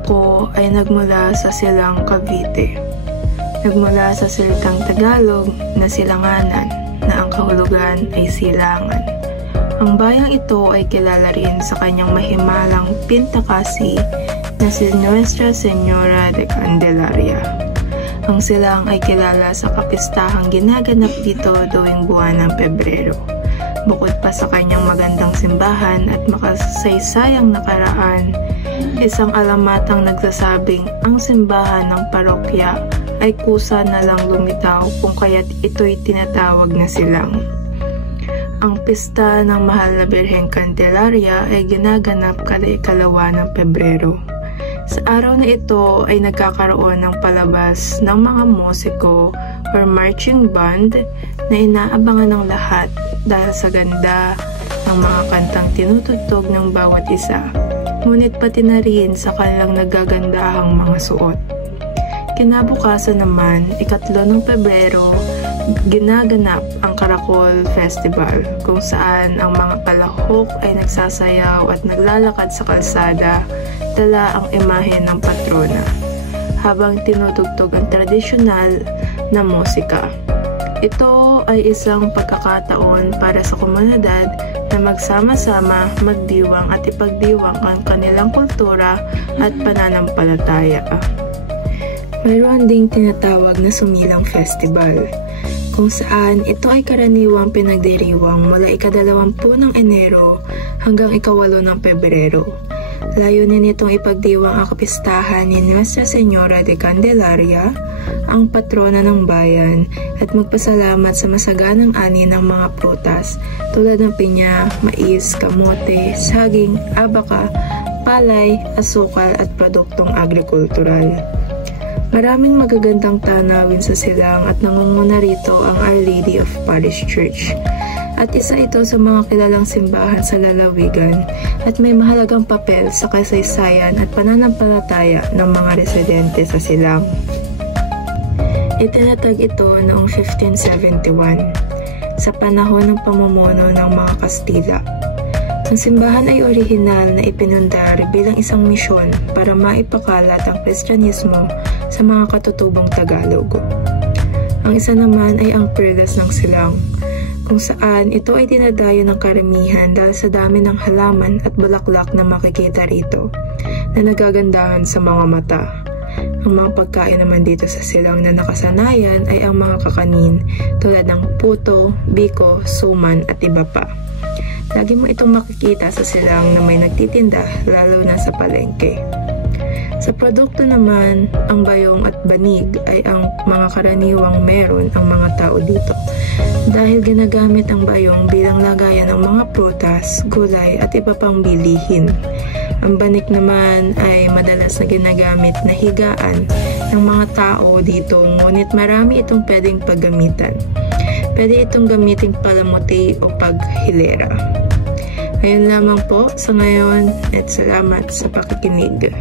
ako ay nagmula sa silang Cavite. Nagmula sa salitang Tagalog na silanganan na ang kahulugan ay silangan. Ang bayang ito ay kilala rin sa kanyang mahimalang pintakasi na si Nuestra Señora de Candelaria. Ang silang ay kilala sa kapistahang ginaganap dito tuwing buwan ng Pebrero. Bukod pa sa kanyang magandang simbahan at makasaysayang nakaraan, isang alamatang nagsasabing ang simbahan ng parokya ay kusa na lang lumitaw kung kaya't ito'y tinatawag na silang. Ang pista ng Mahal na Birheng Candelaria ay ginaganap kada ikalawa ng Pebrero. Sa araw na ito ay nagkakaroon ng palabas ng mga musiko or marching band na inaabangan ng lahat dahil sa ganda ng mga kantang tinutugtog ng bawat isa, ngunit pati na rin sa kanilang nagagandahang mga suot. Kinabukasan naman, 3 ng Pebrero, ginaganap ang Caracol Festival kung saan ang mga palahok ay nagsasayaw at naglalakad sa kalsada, dala ang imahe ng patrona, habang tinutugtog ang tradisyonal na musika. Ito ay isang pagkakataon para sa komunidad na magsama-sama, magdiwang at ipagdiwang ang kanilang kultura at pananampalataya. Mayroon ding tinatawag na Sumilang Festival, kung saan ito ay karaniwang pinagdiriwang mula 20 ng Enero hanggang 8 ng Pebrero. Layunin nitong ipagdiwang ang kapistahan ni Nuestra Señora de Candelaria, ang patrona ng bayan, at magpasalamat sa masaganang ani ng mga prutas tulad ng pinya, mais, kamote, saging, abaka, palay, asukal at produktong agrikultural. Maraming magagandang tanawin sa silang at nangunguna rito ang Our Lady of Parish Church. At isa ito sa mga kilalang simbahan sa lalawigan at may mahalagang papel sa kasaysayan at pananampalataya ng mga residente sa silang. Itinatag ito noong 1571 sa panahon ng pamumuno ng mga Kastila. Ang simbahan ay orihinal na ipinundar bilang isang misyon para maipakalat ang Kristyanismo sa mga katutubong Tagalog. Ang isa naman ay ang Perlas ng Silang, kung saan ito ay dinadayo ng karamihan dahil sa dami ng halaman at bulaklak na makikita rito na nagagandahan sa mga mata. Ang mga pagkain naman dito sa silang na nakasanayan ay ang mga kakanin tulad ng puto, biko, suman at iba pa. Lagi mo itong makikita sa silang na may nagtitinda lalo na sa palengke. Sa produkto naman, ang bayong at banig ay ang mga karaniwang meron ang mga tao dito dahil ginagamit ang bayong bilang lagayan ng mga prutas, gulay at iba pang bilihin. Ang banig naman ay madalas na ginagamit na higaan ng mga tao dito, ngunit marami itong pwedeng paggamitan. Pwede itong gamitin palamuti o paghilera. Ayun lamang po sa ngayon at salamat sa pakikinig.